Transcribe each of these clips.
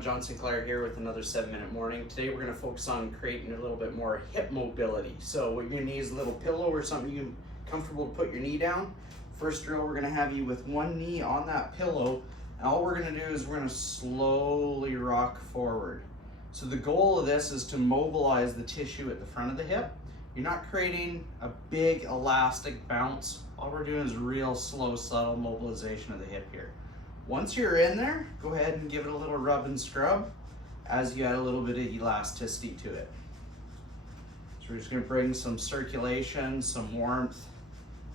John Sinclair here with another 7-minute morning. Today we're going to focus on creating a little bit more hip mobility. So what you're going to need is a little pillow or something you can comfortable to put your knee down. First drill, we're going to have you with one knee on that pillow, and all we're going to do is we're going to slowly rock forward. So the goal of this is to mobilize the tissue at the front of the hip. You're not creating a big elastic bounce. All we're doing is real slow, subtle mobilization of the hip here. Once you're in there, go ahead and give it a little rub and scrub as you add a little bit of elasticity to it. So we're just going to bring some circulation, some warmth,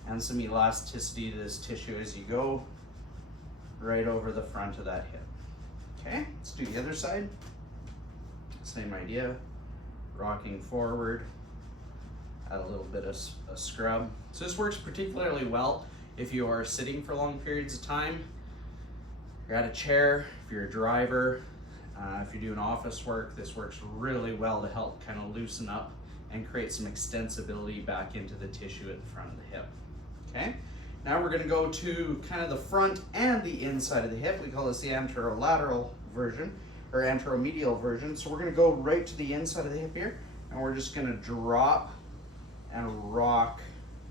and some elasticity to this tissue as you go right over the front of that hip. Okay, let's do the other side. Same idea, rocking forward, add a little bit of a scrub. So this works particularly well if you are sitting for long periods of time. If you're at a chair, if you're a driver, if you're doing office work, this works really well to help kind of loosen up and create some extensibility back into the tissue at the front of the hip. Okay, now we're going to go to kind of the front and the inside of the hip. We call this the anterolateral version or anteromedial version. So we're going to go right to the inside of the hip here, and we're just going to drop and rock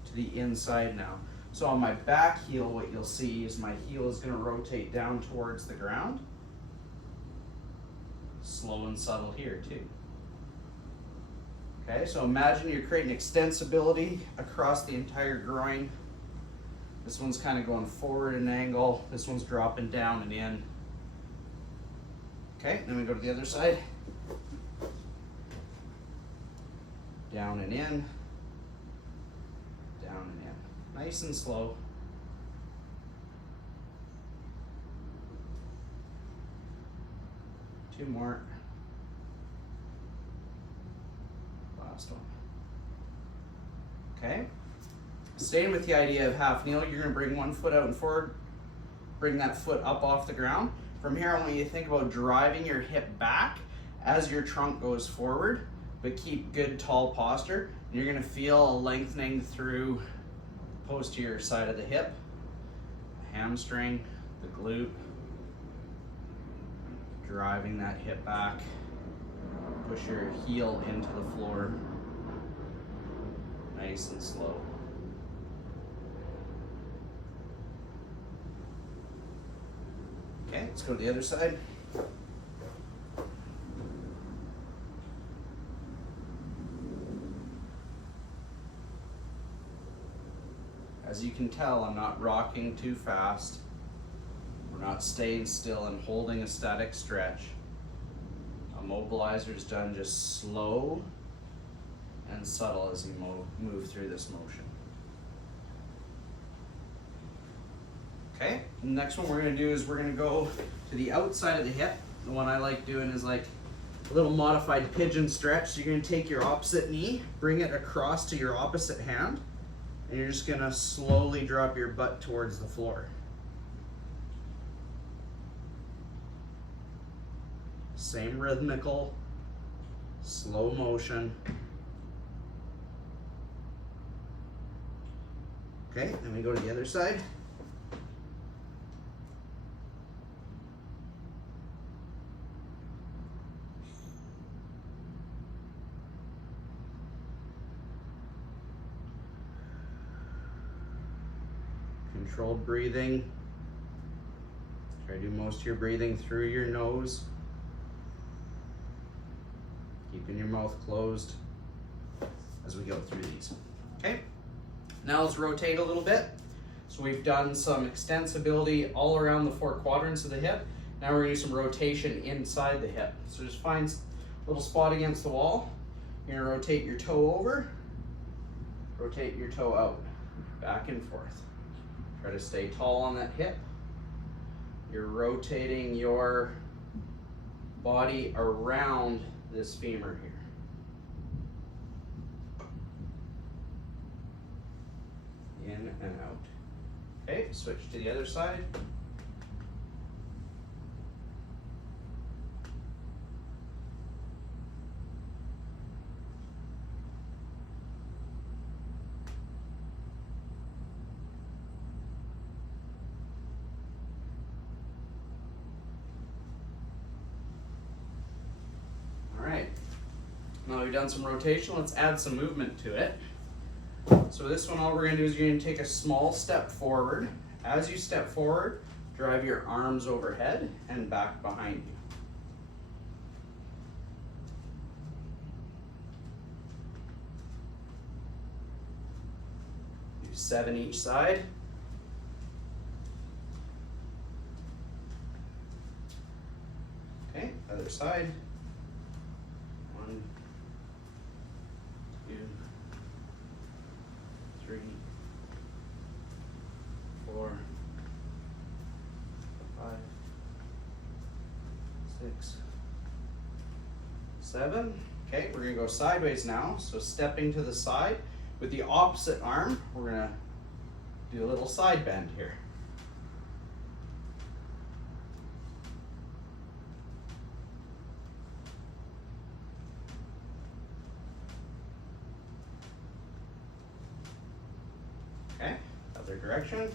to the inside now. So on my back heel, what you'll see is my heel is going to rotate down towards the ground. Slow and subtle here too. Okay, so imagine you're creating extensibility across the entire groin. This one's kind of going forward an angle. This one's dropping down and in. Okay, then we go to the other side. Down and in. Down and in. Nice and slow. Two more. Last one. Okay. Staying with the idea of half kneel, you're going to bring one foot out and forward. Bring that foot up off the ground. From here, I want you to think about driving your hip back as your trunk goes forward, but keep good tall posture. You're going to feel a lengthening through the posterior side of the hip, the hamstring, the glute, driving that hip back. Push your heel into the floor, nice and slow. Okay, let's go to the other side. As you can tell, I'm not rocking too fast. We're not staying still and holding a static stretch. A mobilizer is done just slow and subtle as you move through this motion. Okay, the next one we're going to do is we're going to go to the outside of the hip. The one I like doing is like a little modified pigeon stretch. So you're going to take your opposite knee, bring it across to your opposite hand, and you're just going to slowly drop your butt towards the floor. Same rhythmical, slow motion. Okay, then we go to the other side. Controlled breathing. Try to do most of your breathing through your nose. Keeping your mouth closed as we go through these. Okay, now let's rotate a little bit. So we've done some extensibility all around the 4 quadrants of the hip. Now we're going to do some rotation inside the hip. So just find a little spot against the wall. You're going to rotate your toe over, rotate your toe out, back and forth. Try to stay tall on that hip. You're rotating your body around this femur here. In and out. Okay, switch to the other side. Now we've done some rotation, let's add some movement to it. So this one, all we're gonna do is you're gonna take a small step forward. As you step forward, drive your arms overhead and back behind you. Do 7 each side. Okay, other side. 1, 2, 3, 4, 5, 6, 7. Okay, we're gonna go sideways now. So stepping to the side with the opposite arm, we're gonna do a little side bend here. Okay, other direction.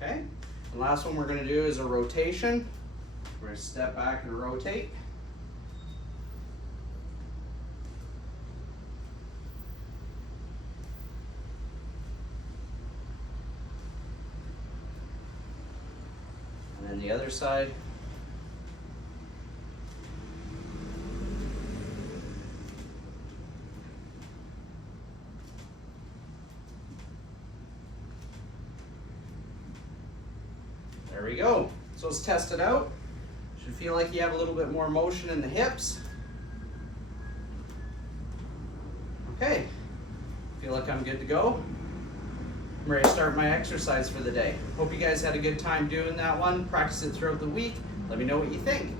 Okay, the last one we're going to do is a rotation. We're going to step back and rotate. And then the other side. There we go. So let's test it out. Should feel like you have a little bit more motion in the hips. Okay, feel like I'm good to go. I'm ready to start my exercise for the day. Hope you guys had a good time doing that one. Practice it throughout the week. Let me know what you think.